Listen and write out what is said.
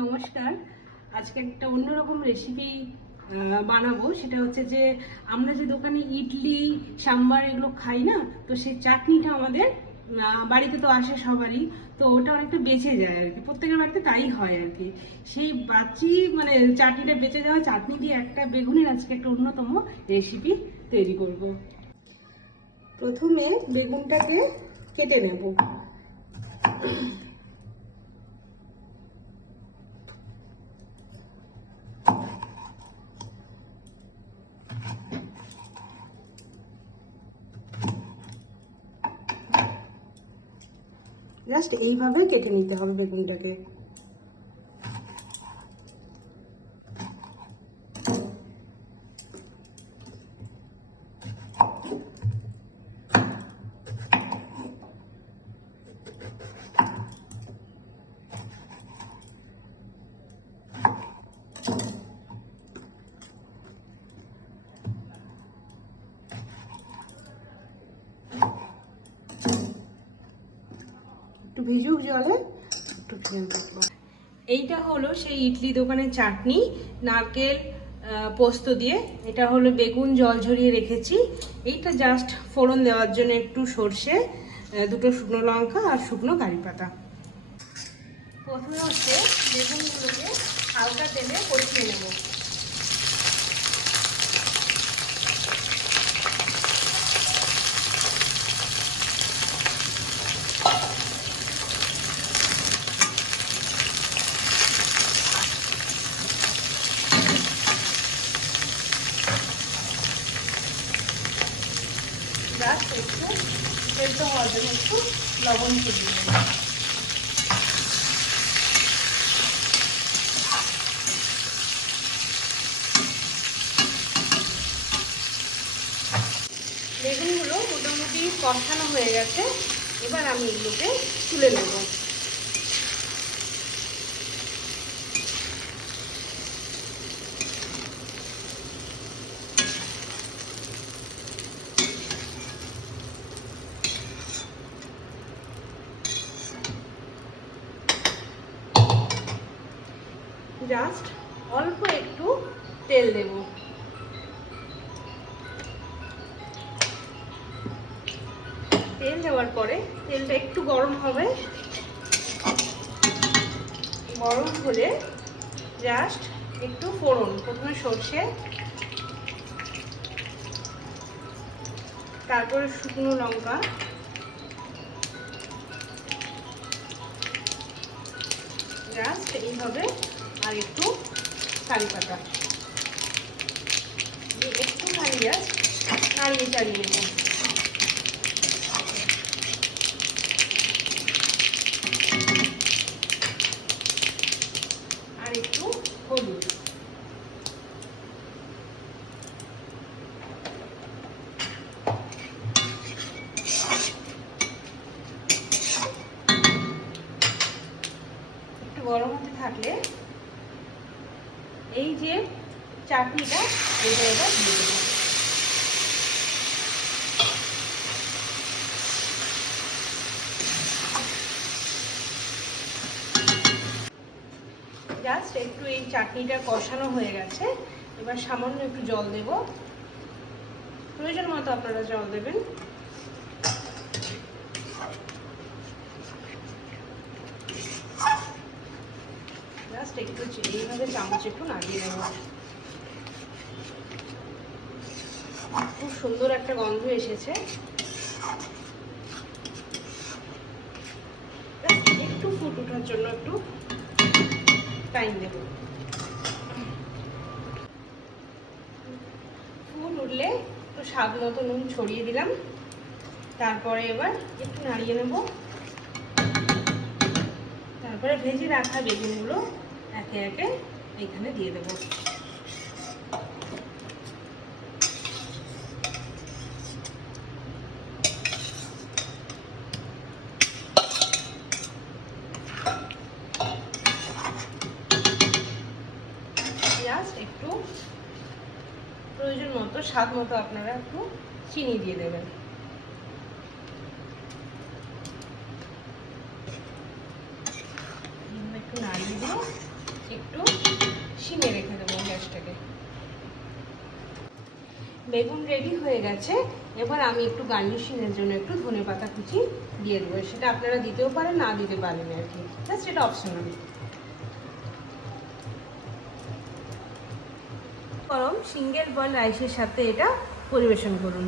নমস্কার। আজকে একটা অন্যরকম রেসিপি বানাবো। সেটা হচ্ছে যে আমরা যে দোকানে ইডলি সাম্বার এগুলো খাই না, তো সেই চাটনিটা আমাদের বাড়িতে তো আসে সবারই, তো ওটা অনেকটা বেঁচে যায় আর কি, প্রত্যেকের বাড়িতে তাই হয় আর কি। সেই বাচি মানে চাটনিটা বেঁচে যাওয়া চাটনি দিয়ে একটা বেগুনের আজকে একটা অন্যতম রেসিপি তৈরি করব। প্রথমে বেগুনটাকে কেটে নেব। জাস্ট এইভাবে কেটে নিতে হবে বেগুনটাকে। একটু ভিজুক জলে একটু খেয়ে রাখবো। এইটা হলো সেই ইডলি দোকানের চাটনি, নারকেল পোস্ত দিয়ে। এটা হলো বেগুন জল ঝরিয়ে রেখেছি। এইটা জাস্ট ফোড়ন দেওয়ার জন্য একটু সর্ষে, দুটো শুকনো লঙ্কা আর শুকনো কারি পাতা। প্রথমে হচ্ছে বেগুনগুলোকে হালকা তেলে কষিয়ে নেব। জাস্ট একটু সেদ্ধ হওয়ার জন্য একটু লবণ দিয়ে দেব। বেগুনগুলো মোটামুটি কষানো হয়ে গেছে, এবার আমি এগুলোকে তুলে নেব। জাস্ট অল্প একটু তেল দেব। তেল দেওয়ার পরে তেলটা একটু গরম হবে। গরম হলে জাস্ট একটু ফোড়ন, প্রথমে সর্ষে, তারপরে শুকনো লঙ্কা, জাস্ট এইভাবে, আর একটু কারি পাতা দিয়ে একটু নাড়িয়ে চালিয়ে নেব। আর একটু হলুদ। একটু গরম হতে থাকলে এই যে চাটনিটা এটা এবার দিয়ে দেবো। জাস্ট একটু এই চাটনিটা কষানো হয়ে গেছে, এবার সামান্য একটু জল দেব। প্রয়োজন মতো আপনারা জল দেবেন। জাস্ট একটু এইভাবে চামচ একটু নাড়িয়ে দেব। খুব সুন্দর একটা গন্ধ এসেছে। একটু ফুট ওঠার জন্য একটু টাইম দেব। ফুল উঠলে একটু স্বাদ মতো নুন ছড়িয়ে দিলাম। তারপরে এবার একটু নাড়িয়ে নেব। তারপরে ভেজে রাখা বেগুনগুলো একে একে এখানে দিয়ে দেব। জাস্ট একটু প্রয়োজন মতো, স্বাদ মতো আপনারা একটু চিনি দিয়ে দেবেন। একটু নাড়িয়ে দিয়ে সিমে রেখে দেবো গ্যাসটাকে। বেগুন রেডি হয়ে গেছে। এবার আমি একটু গার্নিশিংয়ের জন্য একটু ধনেপাতা কুচি দিয়ে দেবো। সেটা আপনারা দিতেও পারেন, না দিতে পারেন আর কি, জাস্ট এটা অপশনাল। গরম সিঙ্গেল বয়েল রাইসের সাথে এটা পরিবেশন করুন।